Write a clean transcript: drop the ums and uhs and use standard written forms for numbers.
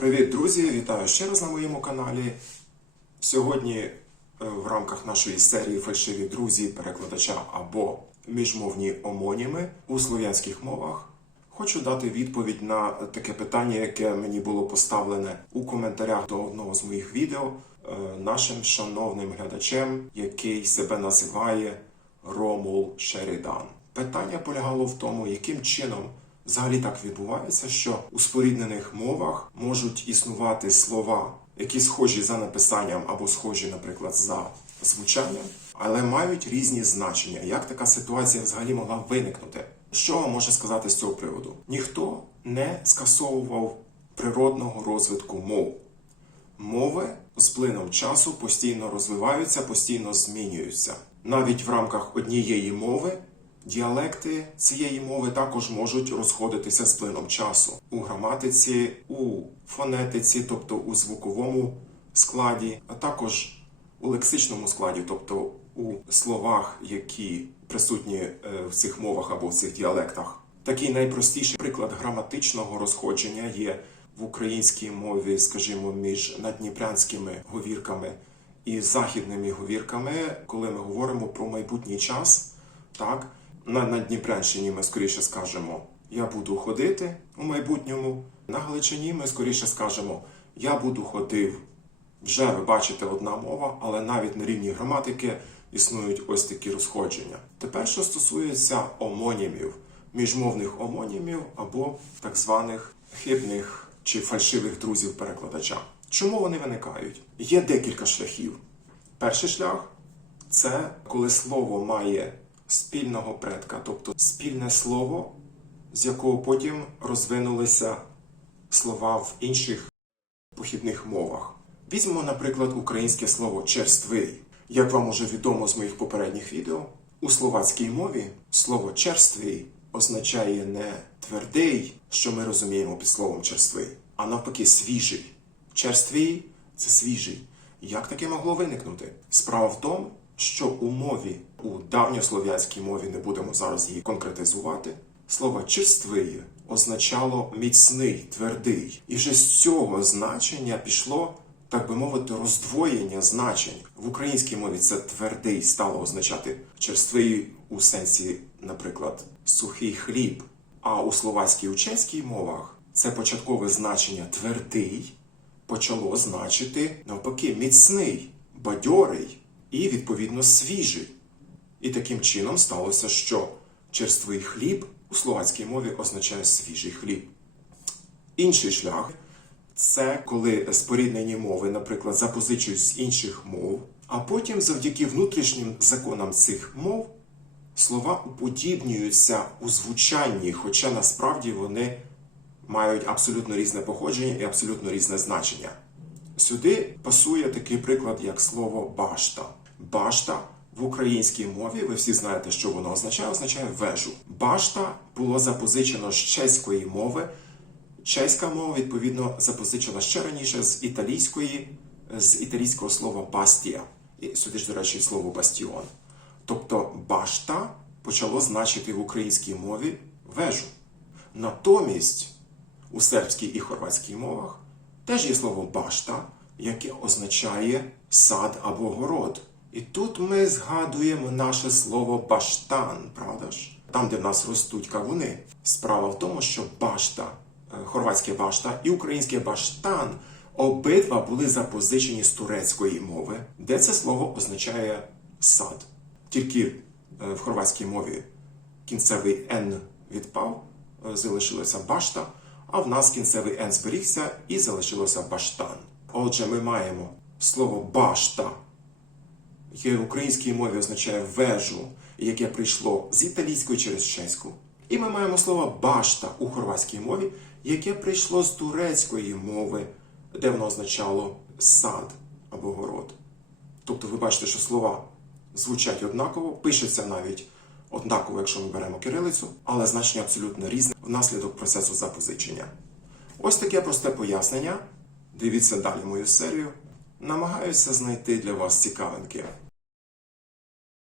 Привіт, друзі! Вітаю ще раз на моєму каналі. Сьогодні в рамках нашої серії «Фальшиві друзі перекладача» або «Міжмовні омоніми» у слов'янських мовах хочу дати відповідь на таке питання, яке мені було поставлене у коментарях до одного з моїх відео нашим шановним глядачем, який себе називає Ромул Шерідан. Питання полягало в тому, яким чином взагалі так відбувається, що у споріднених мовах можуть існувати слова, які схожі за написанням або схожі, наприклад, за звучанням, але мають різні значення. Як така ситуація взагалі могла виникнути? Що вам може сказати з цього приводу? Ніхто не скасовував природного розвитку мов. Мови з плином часу постійно розвиваються, постійно змінюються. Навіть в рамках однієї мови діалекти цієї мови також можуть розходитися з плином часу. У граматиці, у фонетиці, тобто у звуковому складі, а також у лексичному складі, тобто у словах, які присутні в цих мовах або в цих діалектах. Такий найпростіший приклад граматичного розходження є в українській мові, скажімо, між наддніпрянськими говірками і західними говірками, коли ми говоримо про майбутній час. Так, на Наддніпрянщині ми скоріше скажемо «я буду ходити» у майбутньому. На Галичині ми скоріше скажемо «я буду ходив». Вже ви бачите одна мова, але навіть на рівні граматики існують ось такі розходження. Тепер, що стосується омонімів, міжмовних омонімів або так званих хибних чи фальшивих друзів перекладача. Чому вони виникають? Є декілька шляхів. Перший шлях – це коли слово має спільного предка, тобто спільне слово, з якого потім розвинулися слова в інших похідних мовах. Візьмемо, наприклад, українське слово «черствий». Як вам уже відомо з моїх попередніх відео, у словацькій мові слово «черствий» означає не «твердий», що ми розуміємо під словом «черствий», а навпаки «свіжий». «Черствий» – це «свіжий». Як таке могло виникнути? Справа в тому, що у мові, у давньослов'янській мові, не будемо зараз її конкретизувати, слово «черствий» означало «міцний», «твердий». І вже з цього значення пішло, так би мовити, роздвоєння значень. В українській мові це «твердий» стало означати «черствий» у сенсі, наприклад, «сухий хліб». А у словацькій і у чеській мовах це початкове значення «твердий» почало значити, навпаки, «міцний», «бадьорий» і, відповідно, «свіжий». І таким чином сталося, що «черствий хліб» у словацькій мові означає «свіжий хліб». Інший шлях – це коли споріднені мови, наприклад, запозичують з інших мов, а потім завдяки внутрішнім законам цих мов слова уподібнюються у звучанні, хоча насправді вони мають абсолютно різне походження і абсолютно різне значення. Сюди пасує такий приклад, як слово «башта». «Башта» в українській мові, ви всі знаєте, що воно означає «вежу». «Башта» було запозичено з чеської мови. Чеська мова, відповідно, запозичила ще раніше з італійського слова «бастія». І сюди ж, до речі, слово «бастіон». Тобто «башта» почало значити в українській мові «вежу». Натомість у сербській і хорватській мовах теж є слово «башта», яке означає «сад» або «город». І тут ми згадуємо наше слово «баштан», правда ж? Там, де в нас ростуть кавуни. Справа в тому, що «башта», хорватське «башта» і українське «баштан» обидва були запозичені з турецької мови, де це слово означає «сад». Тільки в хорватській мові кінцевий «н» відпав, залишилося «башта», а в нас кінцевий «н» зберігся і залишилося «баштан». Отже, ми маємо слово «башта», яке в українській мові означає «вежу», яке прийшло з італійської через чеську. І ми маємо слово «башта» у хорватській мові, яке прийшло з турецької мови, де воно означало «сад» або «город». Тобто ви бачите, що слова звучать однаково, пишеться навіть однаково, якщо ми беремо кирилицю, але значення абсолютно різне внаслідок процесу запозичення. Ось таке просте пояснення. Дивіться далі мою серію. Намагаюся знайти для вас цікавинки.